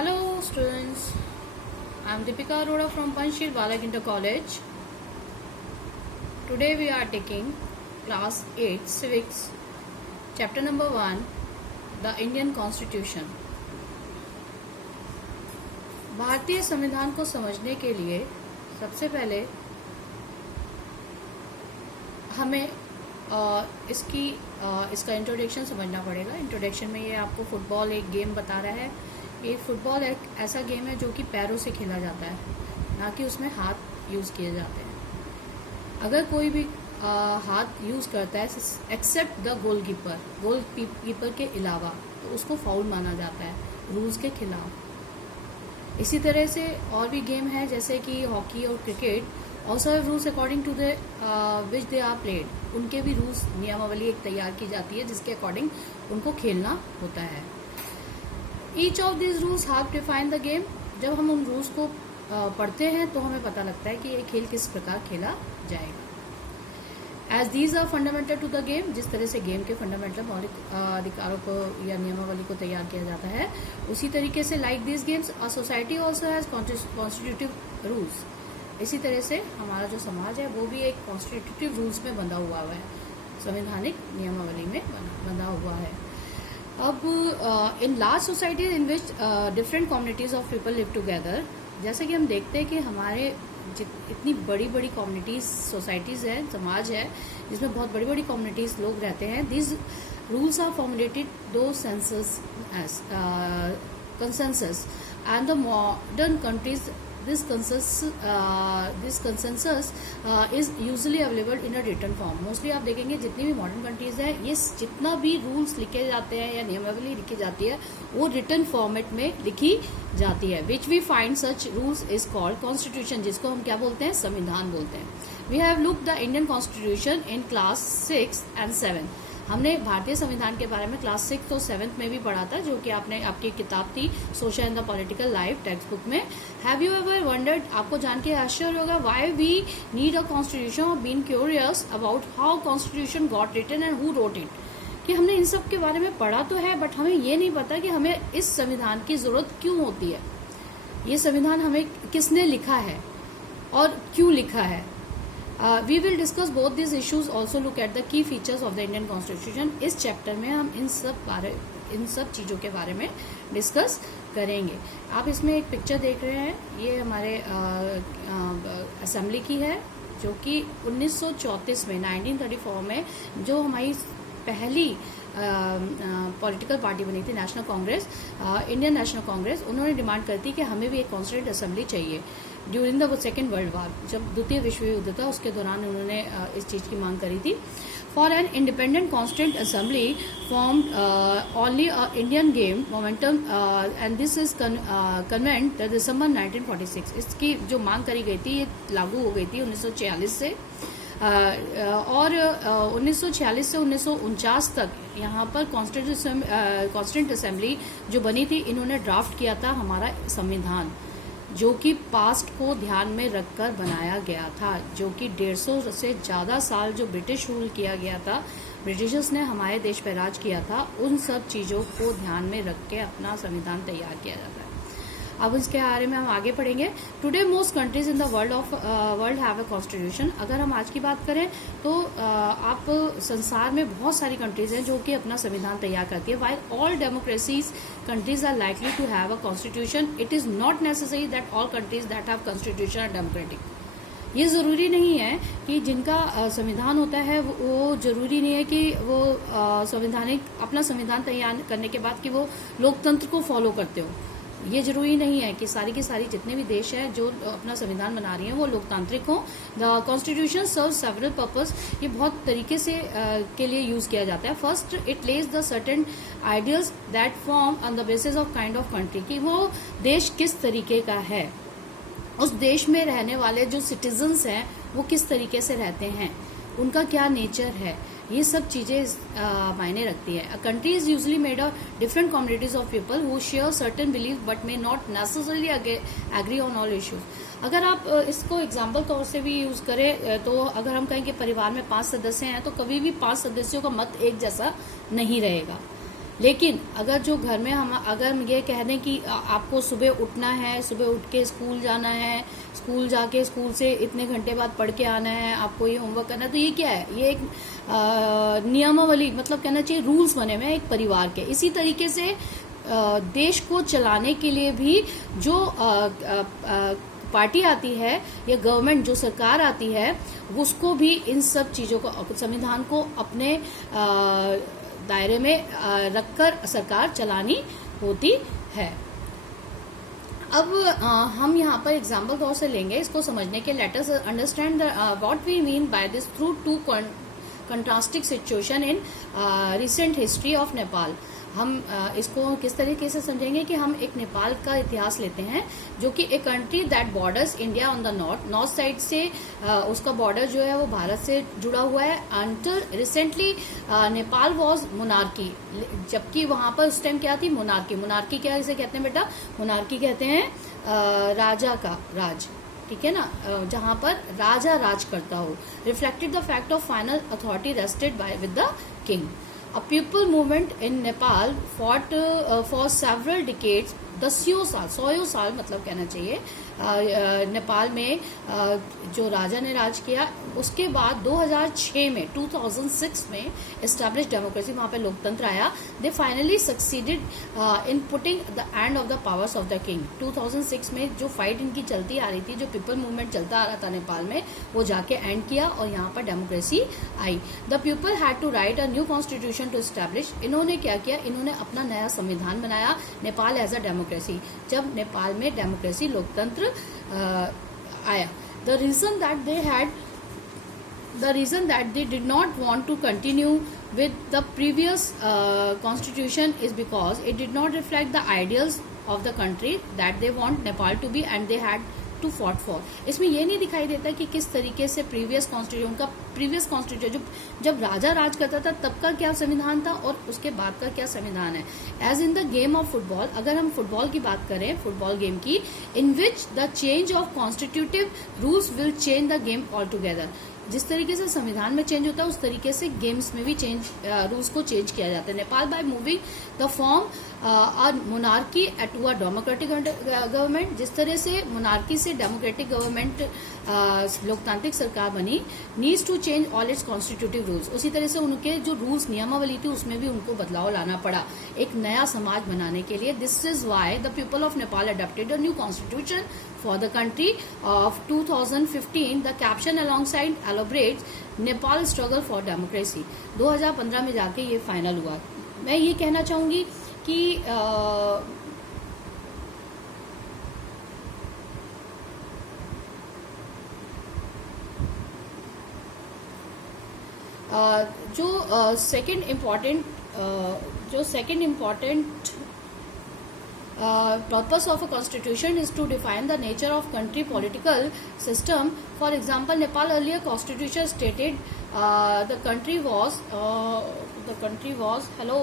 Hello students, I am Deepika Arora from Panchshir Balak Inter College. Today we are taking class 8 civics, chapter number 1, the Indian Constitution. भारतीय संविधान को समझने के लिए सबसे पहले हमें इसका इंट्रोडक्शन समझना पड़ेगा। इंट्रोडक्शन में ये आपको फुटबॉल एक गेम बता रहा है। ये फुटबॉल एक ऐसा गेम है जो कि पैरों से खेला जाता है, ना कि उसमें हाथ यूज़ किए जाते हैं। अगर कोई भी हाथ यूज़ करता है एक्सेप्ट द गोलकीपर के अलावा, तो उसको फाउल माना जाता है रूल्स के खिलाफ। इसी तरह से और भी गेम है जैसे कि हॉकी और cricket, also have rules according to the which they are played. उनके भी रूल्स नियमावली एक तैयार की जाती है जिसके अकॉर्डिंग उनको खेलना होता है। Each of this rules have define the game. जब हम उन रूल्स को पढ़ते हैं तो हमें पता लगता है कि ये खेल किस प्रकार खेला जाएगा। As these are fundamental to the game, जिस तरह से गेम के फंडामेंटल मौलिक अधिकारों को या नियमावली को तैयार किया जाता है, उसी तरीके से like this games a society also has constitutive rules. इसी तरह से हमारा जो समाज है वो भी एक कॉन्स्टिट्यूटिव रूल्स में बंधा हुआ है, संवैधानिक नियमावली में बंधा हुआ है। अब in large society in which different communities of people live together, जैसे कि हम देखते हैं कि हमारे इतनी बड़ी बड़ी कम्युनिटीज सोसाइटीज है, समाज है जिसमें बहुत बड़ी बड़ी कम्युनिटीज लोग रहते हैं। दिस रूल्स आर फॉर्मुलेटेड दो consensus and the modern countries this consensus is usually available in a written form. Mostly आप देखेंगे जितनी भी मॉडर्न कंट्रीज है, ये जितना भी रूल्स लिखे जाते हैं या नियमावली लिखी जाती है वो रिटन फॉर्मेट में लिखी जाती है। Which we find such rules is called constitution, जिसको हम क्या बोलते हैं, संविधान बोलते हैं। We have looked the Indian constitution in class 6 and 7। हमने भारतीय संविधान के बारे में क्लास 6 तो 7th में भी पढ़ा था, जो कि आपकी किताब थी social and the political life text book में। हैव यू एवर वंडर्ड, आपको जान के आश्चर्य होगा, why we need a constitution or been curious about how constitution got written and who wrote it. कि हमने इन सब के बारे में पढ़ा तो है, बट हमें ये नहीं पता कि हमें इस संविधान की जरूरत क्यों होती है, ये संविधान हमें किसने लिखा है और क्यों लिखा है। We will discuss both these issues, also look at the key features of the Indian Constitution। इस चैप्टर में हम इन सब चीज़ों के बारे में डिस्कस करेंगे। आप इसमें एक पिक्चर देख रहे हैं, ये हमारे असेंबली की है, जो कि 1934 में 1934 में जो हमारी पहली पॉलिटिकल पार्टी बनी थी, national Congress, Indian national Congress, उन्होंने डिमांड कर दी कि हमें भी एक कॉन्स्टिट्यूंट असेंबली चाहिए। During the second world war, जब द्वितीय विश्व युद्ध था उसके दौरान उन्होंने इस चीज़ की मांग करी थी। For an independent constituent assembly formed only Indian game momentum and this is convened December 1946। इसकी जो मांग करी गई थी ये लागू हो गई थी 1946 से, और 1946 से 1949 तक यहाँ पर कॉन्स्टिट्यूंट असेंबली जो बनी थी, इन्होंने ड्राफ्ट किया था हमारा संविधान, जो कि पास्ट को ध्यान में रखकर बनाया गया था, जो कि 150 से ज़्यादा साल जो ब्रिटिश रूल किया गया था, ब्रिटिशर्स ने हमारे देश पर राज किया था, उन सब चीज़ों को ध्यान में रख के अपना संविधान तैयार किया जाता है। अब इसके बारे में हम आगे पढ़ेंगे। Today most countries in the world have a constitution. अगर हम आज की बात करें तो आप संसार में बहुत सारी कंट्रीज हैं जो कि अपना संविधान तैयार करती है। While all democracies countries are likely to have a constitution, it is not necessary that all countries that have constitution are democratic. ये जरूरी नहीं है कि जिनका संविधान होता है वो जरूरी नहीं है कि वो अपना संविधान तैयार करने के बाद कि वो लोकतंत्र को फॉलो करते हो। ये जरूरी नहीं है कि सारी की सारी जितने भी देश हैं जो अपना संविधान बना रही हैं वो लोकतांत्रिक हों। The constitution serve several purpose, ये बहुत तरीके से के लिए यूज किया जाता है। First, it Lay's the certain ideals that form on the basis of kind of country, कि वो देश किस तरीके का है, उस देश में रहने वाले जो सिटीजन्स हैं वो किस तरीके से रहते हैं, उनका क्या नेचर है, ये सब चीज़ें मायने रखती है। A country is usually made of different communities of people who share certain believe but may not necessarily agree on all issues. अगर आप इसको एग्जाम्पल तौर से भी यूज करें तो अगर हम कहें कि परिवार में 5 सदस्य हैं तो कभी भी 5 सदस्यों का मत एक जैसा नहीं रहेगा। लेकिन अगर जो घर में हम अगर ये कह दें कि आपको सुबह उठना है, सुबह उठ के स्कूल जाना है, स्कूल जाके स्कूल से इतने घंटे बाद पढ़ के आना है, आपको ये होमवर्क करना है, तो ये क्या है, ये एक नियमावली, मतलब कहना चाहिए रूल्स बने हुए हैं एक परिवार के। इसी तरीके से देश को चलाने के लिए भी जो पार्टी आती है या गवर्नमेंट जो सरकार आती है, उसको भी इन सब चीजों को, संविधान को अपने दायरे में रखकर सरकार चलानी होती है। अब हम यहाँ पर एग्जाम्पल तौर से लेंगे इसको समझने के। Let us understand what we mean by this through two contrasting situation in recent history of Nepal. हम इसको किस तरीके से समझेंगे कि हम एक नेपाल का इतिहास लेते हैं, जो कि एक country that borders India on the north side से उसका बॉर्डर जो है वो भारत से जुड़ा हुआ है। Until recently Nepal was monarchy, जबकि वहां पर उस टाइम क्या थी, मोनार्की क्या इसे कहते हैं बेटा, मोनार्की कहते हैं राजा का राज, ठीक है ना, जहां पर राजा राज करता हो। Reflected the fact of final authority rested by with the king. A people movement in Nepal fought for several decades, 100 साल मतलब कहना चाहिए, नेपाल में जो राजा ने राज किया। उसके बाद 2006 में एस्टैब्लिश डेमोक्रेसी, वहां पे लोकतंत्र आया। They finally succeeded in putting the end of the powers of the king. 2006 में जो फाइट इनकी चलती आ रही थी, जो पीपल मूवमेंट चलता आ रहा था नेपाल में, वो जाके एंड किया और यहाँ पर डेमोक्रेसी आई। The people had to write a new constitution to establish. इन्होंने क्या किया, इन्होंने अपना नया संविधान बनाया, नेपाल एज अ डेमोक्रेसी। जब नेपाल में डेमोक्रेसी, लोकतंत्र आया, the reason that they did not want to continue with the previous constitution is because it did not reflect the ideals of the country that they want Nepal to be, and they had to fought for। इसमें ये नहीं दिखाई देता कि किस तरीके से previous constitution जब राजा राज करता था तब का क्या संविधान था और उसके बाद का क्या संविधान है। As in the game of football, अगर हम फुटबॉल की बात करें, फुटबॉल गेम की, in which the change of constitutive rules will change the game all together. जिस तरीके से संविधान में चेंज होता है, उस तरीके से गेम्स में भी रूल्स को चेंज किया जाता है। Nepal by moving the form monarchy to a democratic government, जिस तरह से मोनार्की से डेमोक्रेटिक गवर्नमेंट, लोकतांत्रिक सरकार बनी, needs to change all its constitutive rules. उसी तरह से उनके जो रूल्स, नियमावली थी, उसमें भी उनको बदलाव लाना पड़ा एक नया समाज बनाने के लिए। This is why the people of Nepal adopted a new constitution for the country of 2015. The caption alongside elaborates Nepal struggle for democracy। 2015 में जाके ये फाइनल हुआ। मैं ये कहना चाहूंगी कि जो second important purpose of a constitution is to define the nature of country political system. For example, Nepal earlier constitution stated the country was hello